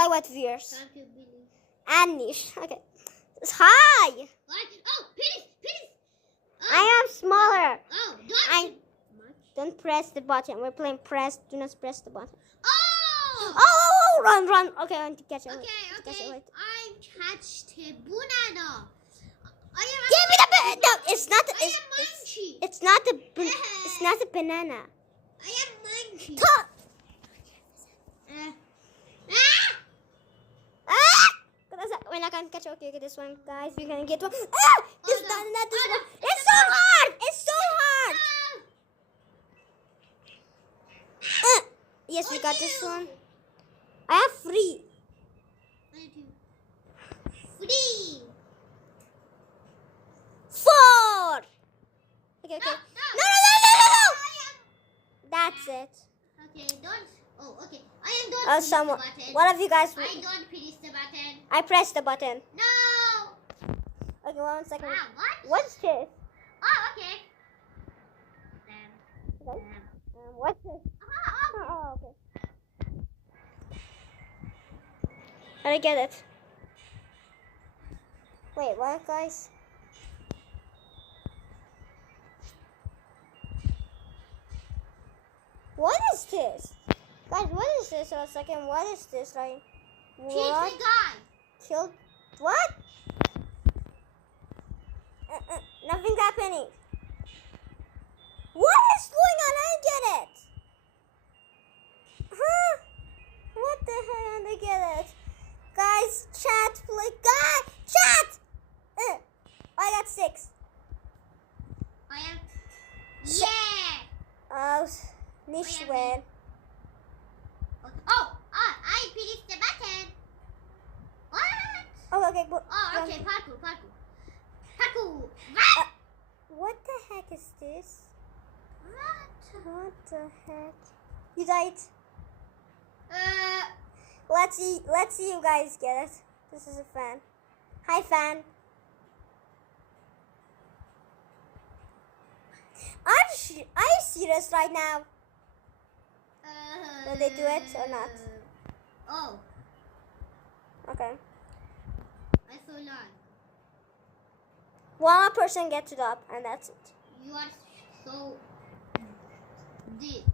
fly with fears. Thank you, Billy. And Nish. Okay. Hi. What? Oh, please. Oh. I am smaller. Oh, Don't press the button. We're playing press. Do not press the button. Oh! Oh, run. Okay, I want to catch it. Okay. Wait. I catched a banana. Give me the banana. No, it's not. I am munchy. It's not the. It's not the banana. I am munchy. Talk. We're not gonna catch. Okay, this one, guys. We're gonna get one. This not this one. It's so hard. It's so hard. Yes, we got this one. I have 3. I do. 3. 4. Okay. No. No. That's it. Okay, don't. Oh, okay. I am don't Someone. press the button. One of you guys. I don't press the button. I pressed the button. No. Okay, 1 second. Wow, what? What's this? Oh, okay. Okay. What's this? Oh, okay. I get it. Wait, what, guys? What is this? Guys, what is this? A second, what is this? Like, what? Kill the guy. Killed? What? Nothing's happening. What is going on? I don't get it. Huh? What the hell? I don't get it. Guys, chat, please. Guys, chat! I got 6. I am. Yeah. Nish I win. I pressed the button. What? Oh, okay. Oh, okay. Parkour. What the heck is this? What? What the heck? You died. Let's see you guys get it. This is a fan. Hi, fan. Are you serious right now? Will they do it or not? Oh, Okay. I saw line. One person gets it up, and that's it. You are so deep.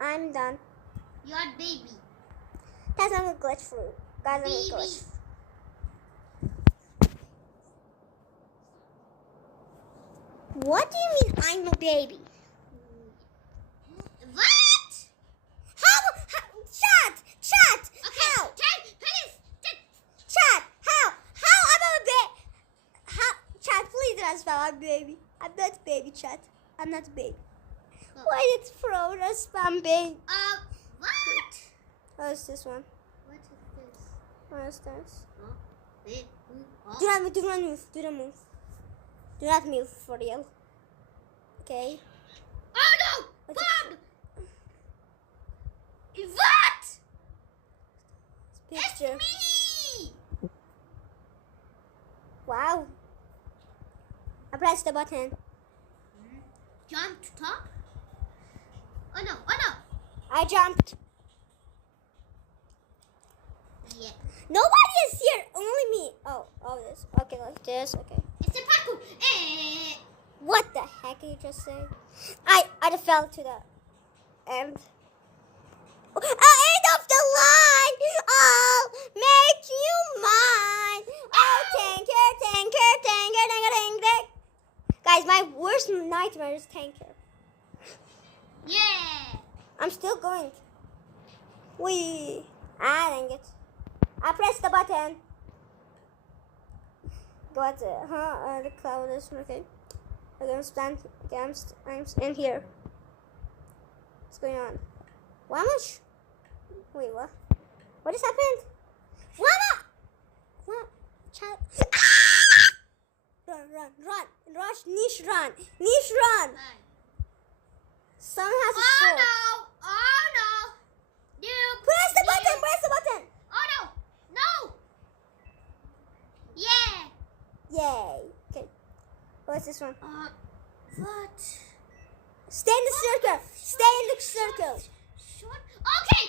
I'm done. You are baby. Guys, I'm a glitch fruit. Guys, I'm a Baby. glitch. What do you mean I'm a baby? What? How chat! Okay. How? Please. Chat! How I'm a baby? How? Chat, please don't spell I'm baby. I'm not baby, chat. I'm not baby. Oh. Why did throw a spam baby? What? What is this one? What is this? What is this? Oh. Do not move. Do not move for real. Okay. Oh no! Bomb! What? Picture. It's me! Wow. I pressed the button. Jump to top? Oh no! I jumped. Yeah. Nobody is here. Only me. Oh, this. Okay, like this. Okay. It's a parkour. What the heck did you just say? I just fell to the end. End of the line. I'll make you mine. Oh, tanker. Guys, my worst nightmare is tanker. Yeah. I'm still going. Dang it. I pressed the button. Got it. The cloud is okay. I'm stand. Okay, I'm in here. What's going on? Why much? Wait, what? What just happened? What? Child. Run! Rush! Nish, run! Someone has a sword. Oh no! Press the button! Oh no! Yeah. Yay! Okay. What's this one? What? Stay in the circle. Short. Okay.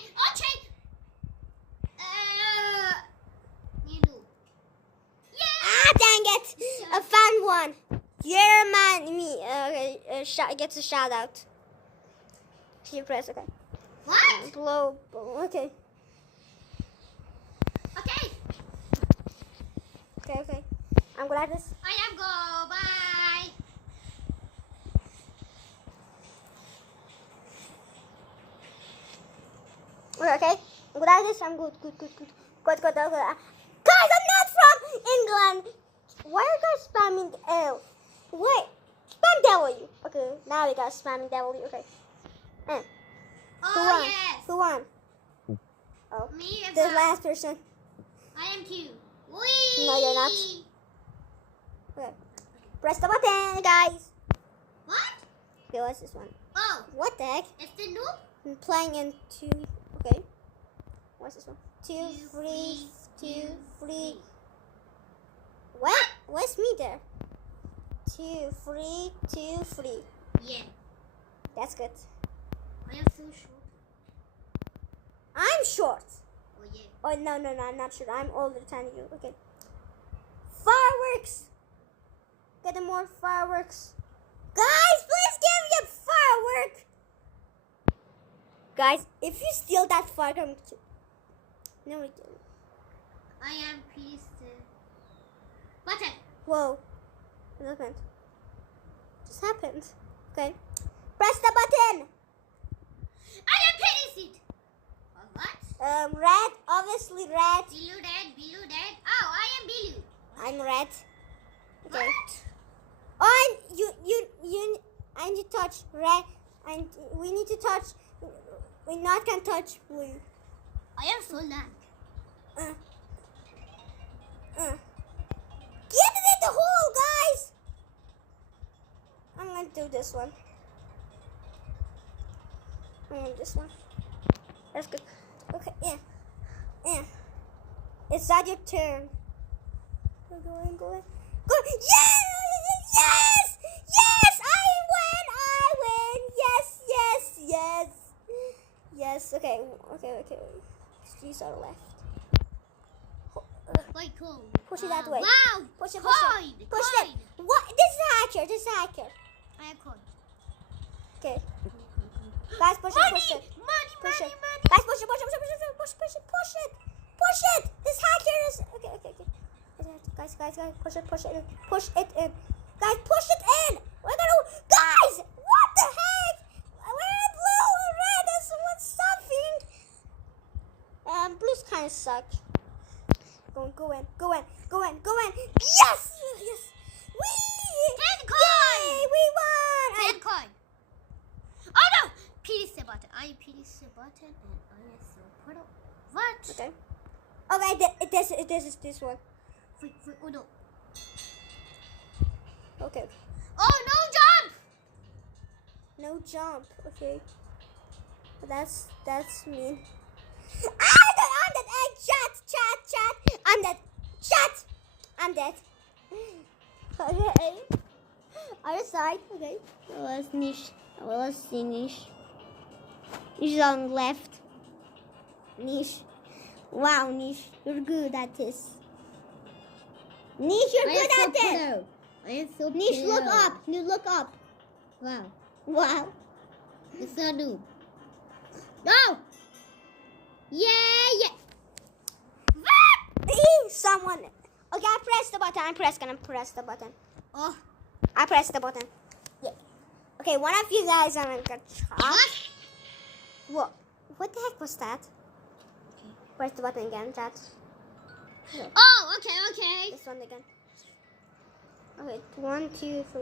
You do. Yeah. Ah, dang it! I found one. Yeah, man, me. Gets a shout out. You press, okay. What? Blow, okay. Okay. I'm glad this. I am go. Bye. Okay. I'm glad this. I'm good. Good. Okay. Guys, I'm not from England. Why are you guys spamming L? Why? Spam W. Okay, now we got spamming W. Okay. Who Oh won? yes. Who won? Oh, Me and the Sam. last person. I am Q. Whee! No, you're not. Okay. Press the button, guys. What? Okay, what's this one? Oh, What the heck? it's the noob. I'm playing in 2. Okay. What's this one? 2, 3, 2, 3. What? What's me there? 2, 3, 2, 3. Yeah. That's good. I am so short. I'm short. Oh yeah. Oh, no, I'm not short. I'm older than you. Okay. Fireworks. Get them more fireworks. Guys, please give me a firework. Guys, if you steal that firework, I'm... No, we didn't. I am pleased. Button. Whoa. What happened? Just happened. Okay. Press the button. I am pleased. What? Red. Obviously red. Below that. Oh, I am blue. I'm red. Okay. What? Oh, and I need to touch red. And we need to touch. We not can touch blue. I am so lag. Get it in the hole, guys. I'm gonna do this one. This one. That's good. Okay, yeah. It's not your turn. Go. Go. Yes! I win! Yes! Okay. These are left. Wait, cool. Push it that way. Wow. Push it. Coin. Push it. What? This is a hacker. I am coin. Okay. Guys, push it. Money. Guys, push it. This hacker is... Okay. Guys, push it in. Guys, push it in. We're gonna... Guys, what the heck? We're in blue and red. That's what's something. Blues kind of suck. Go in. Yes. We 10 coin. Yay, we won. 10 coin. Oh no! Press the button. I press the button and I am so proud of. What? Okay. This is this one. Wait, oh no. Okay. Oh, No jump. Okay. That's mean. I'm dead. Chat. I'm dead. Okay. Other side. Okay. That was Nish. Nish is on left. Nish. Wow, Nish. You're good at this. Nish, you're good at this. I am so Nish, look up. Wow. It's a noob. No! Yeah! Someone. Okay, I pressed the button. I'm gonna press the button. Oh. I pressed the button. Yeah. Okay, one of you guys are gonna get chopped. What the heck was that? Okay. Press the button again, chat. Oh, okay. This one again. Okay, 1, 2, 3.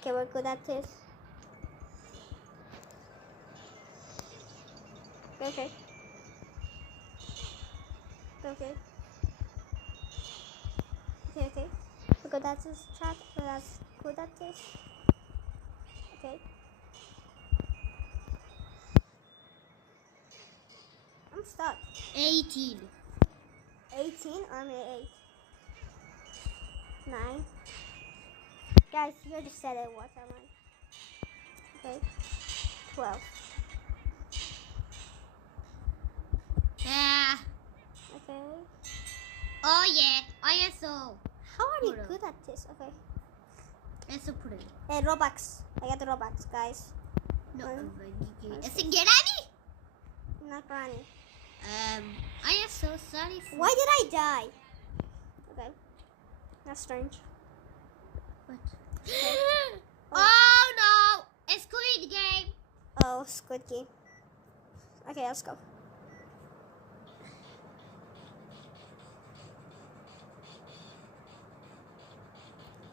Okay, we're good at this. Okay. We're good at this, chat. We're good at this. Okay. I'm stuck. 18. 18? I'm at 8. 9. Guys, you already said it. What am I? Okay. 12. Yeah. Okay. Oh yeah. ISO. How are you Hold on. good at this? Okay. ISO put it. Hey, Robux. I got the Robux, guys. No. What's It's a this? get any. Not running. ISO 34. Why did I die? Okay. That's strange. What? Okay. Oh no! It's Squid Game. Oh, Squid Game. Okay, let's go.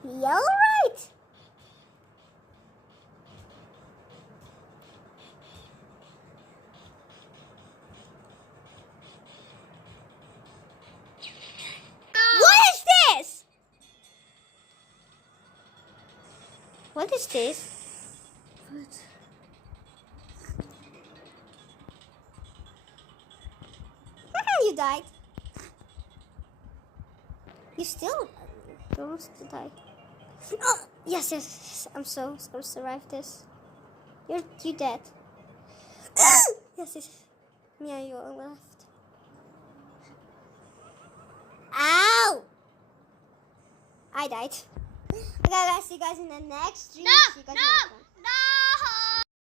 Yeah, all right. What is this? What is this? What? How come you died? You still almost died. Oh, yes, yes. I'm so gonna survive this. You dead. Yes, yes. Yeah, you are left. Ow! I died. Okay, guys, see you guys in the next stream. See you guys next time.